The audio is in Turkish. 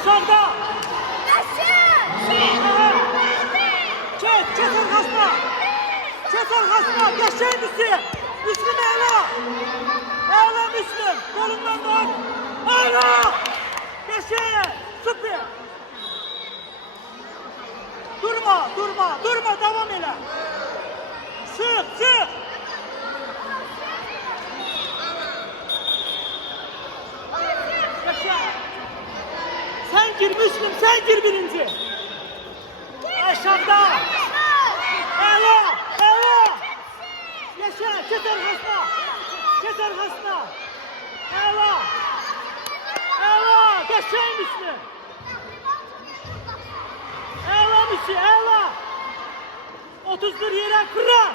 Aşağıda. Çek arkasına. Çek arkasına. Geçer misin? Müslüm Ela. Ela Müslüm. Kolundan bak. Ela. Geçer. Süper. Durma. Devam eyle. Sık. Sen gir Müslüm, sen gir birinci. Aşağıda. Ela. Yaşa, kes arkasına. Ela. Geçer Müslüm. Ela. 31 yere fırlat.